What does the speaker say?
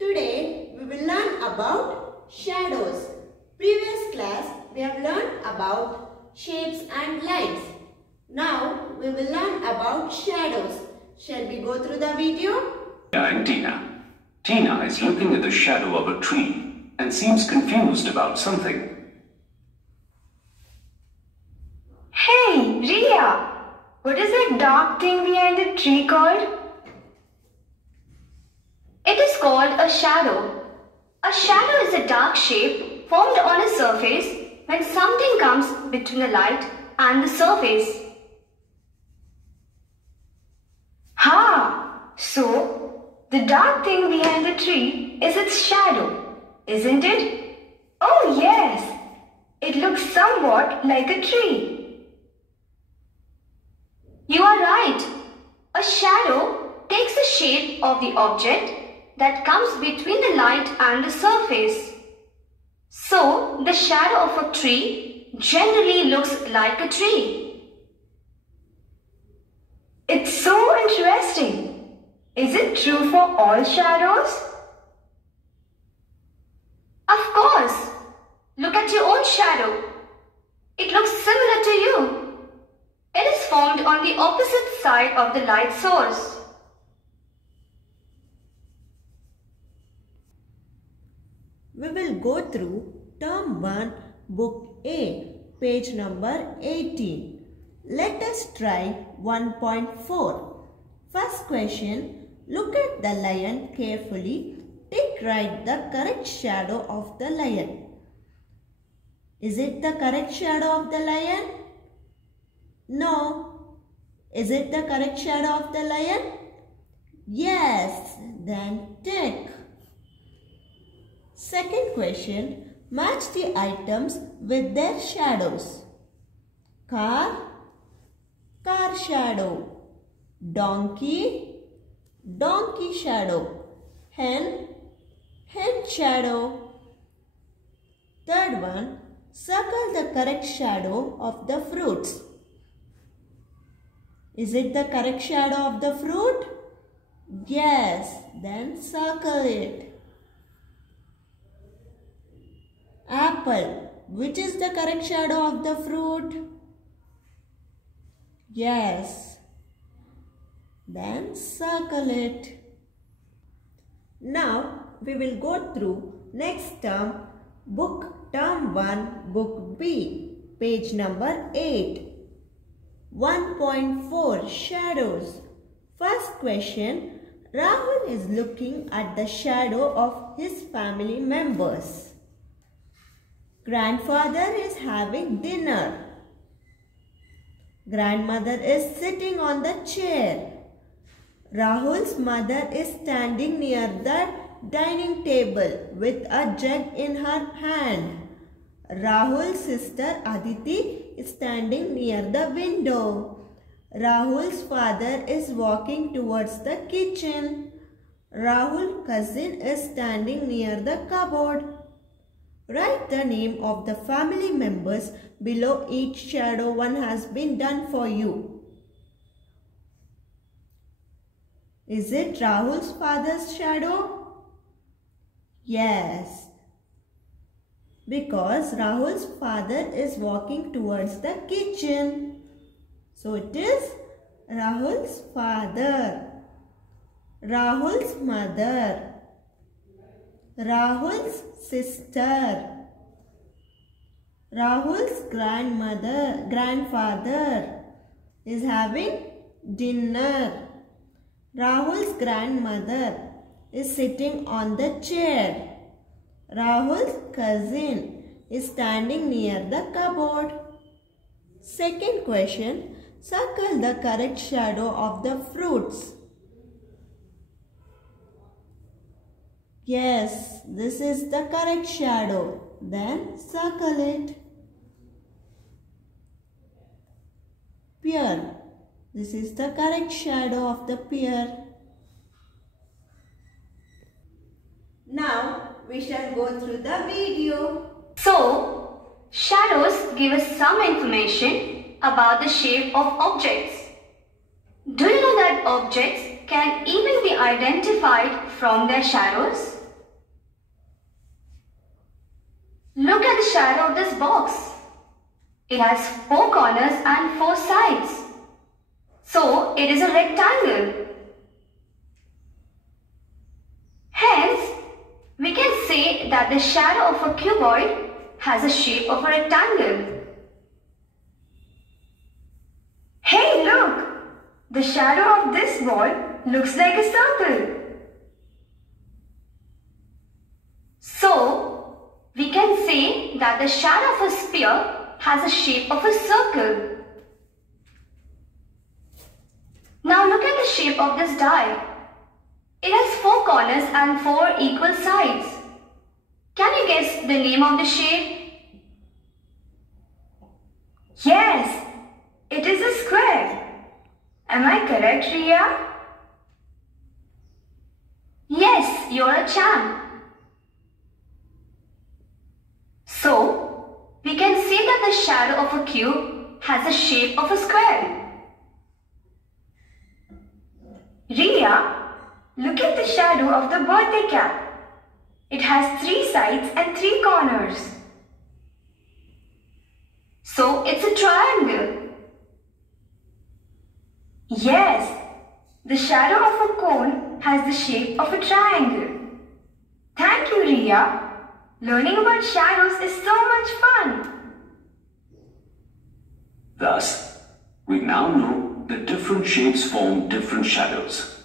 Today we will learn about shadows. Previous class we have learned about shapes and lights. Now we will learn about shadows. Shall we go through the video? And Tina. Tina is looking at the shadow of a tree and seems confused about something. Hey, Ria! What is that dark thing behind the tree called? It is called a shadow. A shadow is a dark shape formed on a surface when something comes between the light and the surface. Ha! So, the dark thing behind the tree is its shadow, isn't it? Oh yes! It looks somewhat like a tree. You are right. A shadow takes the shape of the object that comes between the light and the surface. So, the shadow of a tree generally looks like a tree. It's so interesting. Is it true for all shadows? Of course. Look at your own shadow. It looks similar to you. It is formed on the opposite side of the light source. We will go through Term 1, Book A, page number 18. Let us try 1.4. First question, look at the lion carefully. Take right the correct shadow of the lion. Is it the correct shadow of the lion? No. Is it the correct shadow of the lion? Yes. Then tick. Second question, match the items with their shadows. Car, car shadow. Donkey, donkey shadow. Hen, hen shadow. Third one, circle the correct shadow of the fruits. Is it the correct shadow of the fruit? Yes, then circle it. Apple, which is the correct shadow of the fruit? Yes, then circle it. Now we will go through next term, Term 1, Book B, page number 8. 1.4 Shadows. First question, Rahul is looking at the shadow of his family members. Grandfather is having dinner. Grandmother is sitting on the chair. Rahul's mother is standing near the dining table with a jug in her hand. Rahul's sister Aditi is standing near the window. Rahul's father is walking towards the kitchen. Rahul's cousin is standing near the cupboard. Write the name of the family members below each shadow one has been done for you. Is it Rahul's father's shadow? Yes. Because Rahul's father is walking towards the kitchen. So it is Rahul's father. Rahul's mother. Rahul's sister. Rahul's grandfather is having dinner. Rahul's grandmother is sitting on the chair. Rahul's cousin is standing near the cupboard. Second question, circle the correct shadow of the fruits. Yes, this is the correct shadow. Then circle it. Pear. This is the correct shadow of the pear. Now we shall go through the video. So, shadows give us some information about the shape of objects. Do you know that objects can even be identified from their shadows? Look at the shadow of this box. It has 4 corners and 4 sides. So it is a rectangle. Hence, we can say that the shadow of a cuboid has the shape of a rectangle. Hey, look! The shadow of this wall looks like a circle. So, we can say that the shadow of a sphere has the shape of a circle. Now look at the shape of this die. It has 4 corners and 4 equal sides. Can you guess the name of the shape? Yes, it is a square. Am I correct, Riya? Yes, you're a champ. So, we can say that the shadow of a cube has the shape of a square. Riya, look at the shadow of the birthday cap. It has 3 sides and 3 corners. So, it's a triangle. Yes, the shadow of a cone has the shape of a triangle. Thank you, Riya. Learning about shadows is so much fun. Thus, we now know that different shapes form different shadows.